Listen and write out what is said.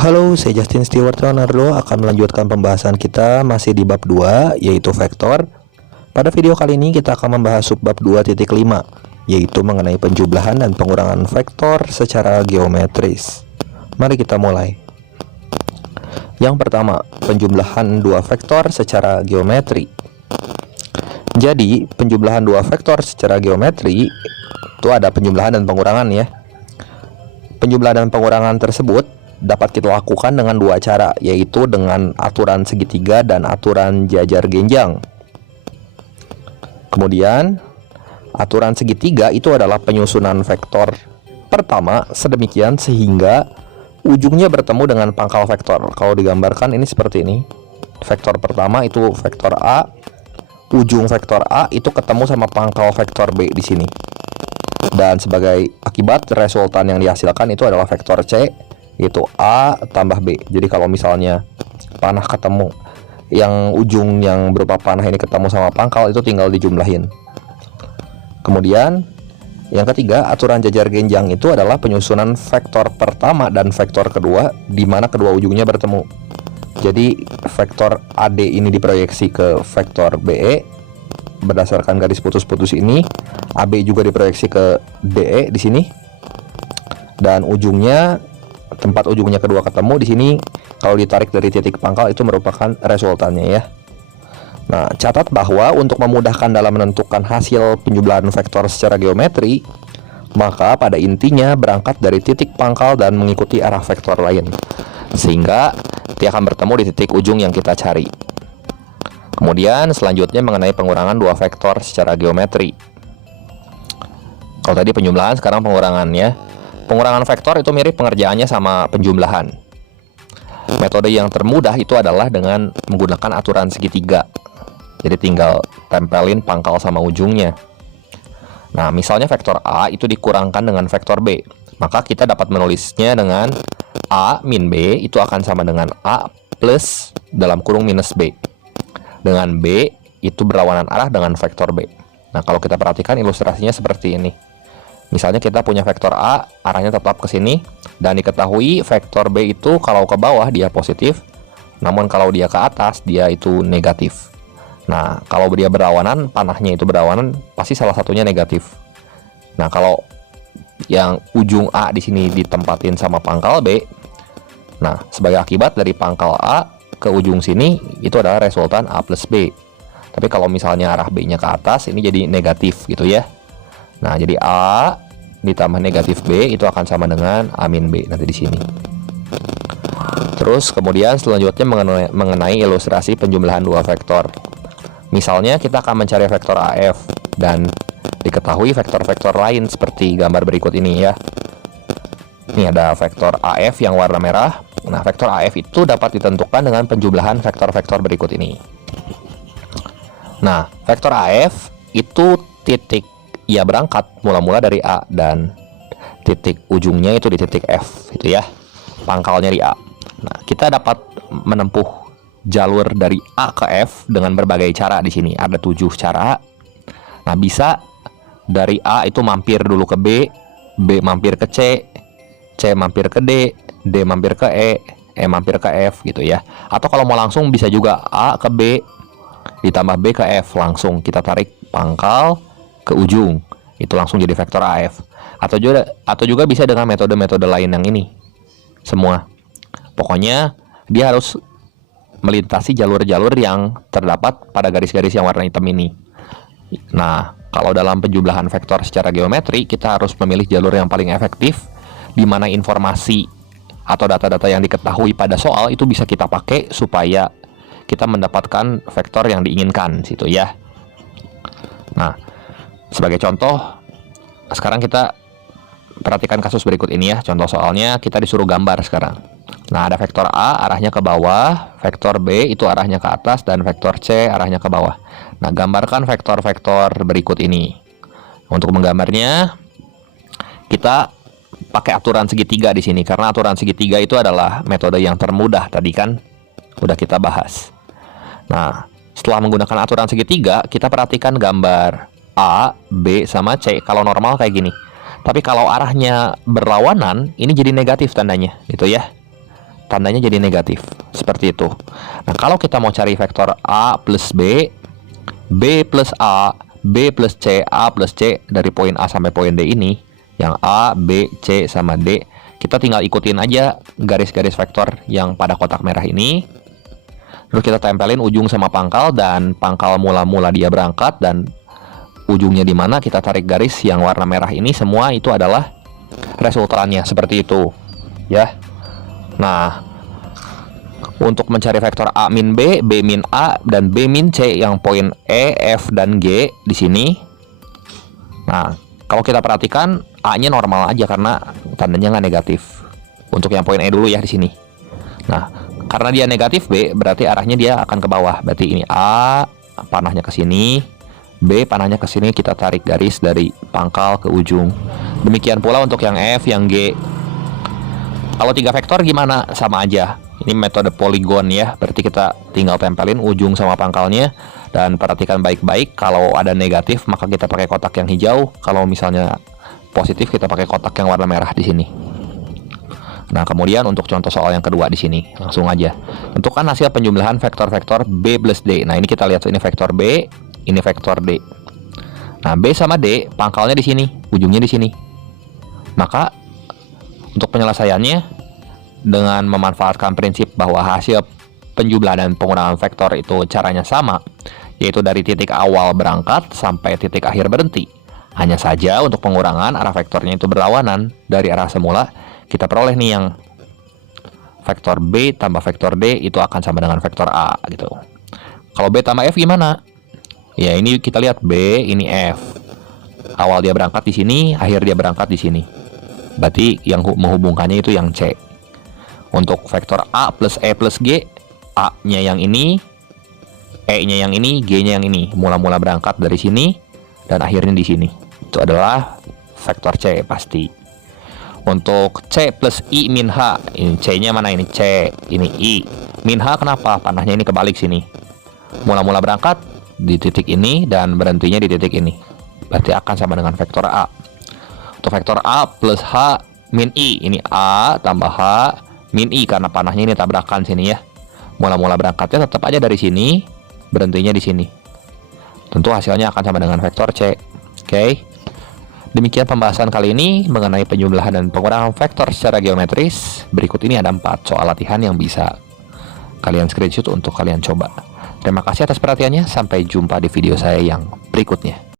Halo, saya Justin Stewart Leonardo akan melanjutkan pembahasan kita masih di bab 2, yaitu vektor. Pada video kali ini kita akan membahas subbab 2.5, yaitu mengenai penjumlahan dan pengurangan vektor secara geometris. Mari kita mulai. Yang pertama, penjumlahan dua vektor secara geometri. Jadi, penjumlahan dua vektor secara geometri itu ada penjumlahan dan pengurangan ya. Penjumlahan dan pengurangan tersebut dapat kita lakukan dengan dua cara, yaitu dengan aturan segitiga dan aturan jajar genjang. Kemudian, aturan segitiga itu adalah penyusunan vektor pertama sedemikian sehingga ujungnya bertemu dengan pangkal vektor. Kalau digambarkan ini seperti ini. Vektor pertama itu vektor A, ujung vektor A itu ketemu sama pangkal vektor B di sini. Dan sebagai akibat, resultan yang dihasilkan itu adalah vektor C, yaitu A tambah B. Jadi kalau misalnya panah ketemu, yang ujung yang berupa panah ini ketemu sama pangkal, itu tinggal dijumlahin. Kemudian yang ketiga, aturan jajar genjang itu adalah penyusunan vektor pertama dan vektor kedua di mana kedua ujungnya bertemu. Jadi vektor AD ini diproyeksi ke vektor BE berdasarkan garis putus-putus ini. AB juga diproyeksi ke DE di sini. Dan ujungnya, tempat ujungnya kedua ketemu di sini, kalau ditarik dari titik pangkal itu merupakan resultannya ya. Nah, catat bahwa untuk memudahkan dalam menentukan hasil penjumlahan vektor secara geometri, maka pada intinya berangkat dari titik pangkal dan mengikuti arah vektor lain, sehingga dia akan bertemu di titik ujung yang kita cari. Kemudian selanjutnya mengenai pengurangan dua vektor secara geometri. Kalau tadi penjumlahan, sekarang pengurangan ya. Pengurangan vektor itu mirip pengerjaannya sama penjumlahan. Metode yang termudah itu adalah dengan menggunakan aturan segitiga. Jadi tinggal tempelin pangkal sama ujungnya. Nah, misalnya vektor A itu dikurangkan dengan vektor B, maka kita dapat menulisnya dengan A min B itu akan sama dengan A plus dalam kurung minus B. Dengan B itu berlawanan arah dengan vektor B. Nah, kalau kita perhatikan ilustrasinya seperti ini. Misalnya kita punya vektor A, arahnya tetap ke sini, dan diketahui vektor B itu kalau ke bawah dia positif, namun kalau dia ke atas dia itu negatif. Nah, kalau dia berlawanan, panahnya itu berlawanan, pasti salah satunya negatif. Nah, kalau yang ujung A di sini ditempatin sama pangkal B, nah, sebagai akibat dari pangkal A ke ujung sini, itu adalah resultan A plus B. Tapi kalau misalnya arah B-nya ke atas, ini jadi negatif gitu ya. Nah, jadi A ditambah negatif B itu akan sama dengan A min B nanti di sini. Terus kemudian selanjutnya mengenai ilustrasi penjumlahan dua vektor. Misalnya kita akan mencari vektor AF dan diketahui vektor-vektor lain seperti gambar berikut ini ya. Ini ada vektor AF yang warna merah. Nah, vektor AF itu dapat ditentukan dengan penjumlahan vektor-vektor berikut ini. Nah, vektor AF itu titik ia berangkat mula-mula dari A dan titik ujungnya itu di titik F gitu ya. Pangkalnya di A. Nah, kita dapat menempuh jalur dari A ke F dengan berbagai cara di sini. Ada 7 cara. Nah, bisa dari A itu mampir dulu ke B, B mampir ke C, C mampir ke D, D mampir ke E mampir ke F gitu ya. Atau kalau mau langsung bisa juga A ke B ditambah B ke F, langsung kita tarik pangkal ke ujung. Itu langsung jadi vektor AF. Atau juga bisa dengan metode-metode lain yang ini. Semua. Pokoknya dia harus melintasi jalur-jalur yang terdapat pada garis-garis yang warna hitam ini. Nah, kalau dalam penjumlahan vektor secara geometri, kita harus memilih jalur yang paling efektif, di mana informasi atau data-data yang diketahui pada soal itu bisa kita pakai supaya kita mendapatkan vektor yang diinginkan situ ya. Nah, sebagai contoh, sekarang kita perhatikan kasus berikut ini ya. Contoh soalnya kita disuruh gambar sekarang. Nah, ada vektor A arahnya ke bawah, vektor B itu arahnya ke atas, dan vektor C arahnya ke bawah. Nah, gambarkan vektor-vektor berikut ini. Untuk menggambarnya, kita pakai aturan segitiga di sini, karena aturan segitiga itu adalah metode yang termudah tadi kan, udah kita bahas. Nah, setelah menggunakan aturan segitiga, kita perhatikan gambar A, B, sama C. Kalau normal kayak gini. Tapi kalau arahnya berlawanan, ini jadi negatif tandanya, gitu ya. tandanya jadi negatif. Seperti itu. Nah, kalau kita mau cari vektor A plus B, B plus A, B plus C, A plus C dari poin A sampai poin D ini, yang A, B, C, sama D, kita tinggal ikutin aja garis-garis vektor yang pada kotak merah ini. Terus kita tempelin ujung sama pangkal, dan pangkal mula-mula dia berangkat, dan ujungnya di mana kita tarik garis yang warna merah ini, semua itu adalah resultannya, seperti itu ya. Nah, untuk mencari vektor A min B, B min A, dan B min C yang poin E, F, dan G di sini. Nah, kalau kita perhatikan A-nya normal aja karena tandanya nggak negatif. Untuk yang poin E dulu ya di sini. Nah, karena dia negatif B, berarti arahnya dia akan ke bawah. Berarti ini A, panahnya ke sini, B, panahnya ke sini, kita tarik garis dari pangkal ke ujung. Demikian pula untuk yang F, yang G. Kalau 3 vektor gimana? Sama aja. Ini metode poligon ya, berarti kita tinggal tempelin ujung sama pangkalnya. Dan perhatikan baik-baik, kalau ada negatif maka kita pakai kotak yang hijau. Kalau misalnya positif kita pakai kotak yang warna merah di sini. Nah, kemudian untuk contoh soal yang kedua di sini, langsung aja. Tentukan hasil penjumlahan vektor-vektor B plus D. Nah, ini kita lihat, ini vektor B, ini vektor D. Nah, B sama D pangkalnya di sini, ujungnya di sini. Maka untuk penyelesaiannya dengan memanfaatkan prinsip bahwa hasil penjumlahan dan pengurangan vektor itu caranya sama, yaitu dari titik awal berangkat sampai titik akhir berhenti. Hanya saja untuk pengurangan arah vektornya itu berlawanan dari arah semula. Kita peroleh nih yang vektor B tambah vektor D itu akan sama dengan vektor A gitu. Kalau B tambah F gimana? Ya, ini kita lihat B, ini F. Awal dia berangkat di sini, akhir dia berangkat di sini. Berarti yang menghubungkannya itu yang C. Untuk vektor A plus E plus G, A-nya yang ini, E-nya yang ini, G-nya yang ini. Mula-mula berangkat dari sini dan akhirnya di sini. Itu adalah vektor C pasti. Untuk C plus I min H, ini C-nya mana? Ini C, ini I. Min H kenapa? Panahnya ini kebalik sini. Mula-mula berangkat di titik ini dan berhentinya di titik ini. Berarti akan sama dengan vektor A. Untuk vektor A plus H min I, ini A tambah H min I karena panahnya ini tabrakan sini ya. Mula-mula berangkatnya tetap aja dari sini, berhentinya di sini. Tentu hasilnya akan sama dengan vektor C. Oke. Demikian pembahasan kali ini mengenai penjumlahan dan pengurangan vektor secara geometris. Berikut ini ada 4 soal latihan yang bisa kalian screenshot untuk kalian coba. Terima kasih atas perhatiannya. Sampai jumpa di video saya yang berikutnya.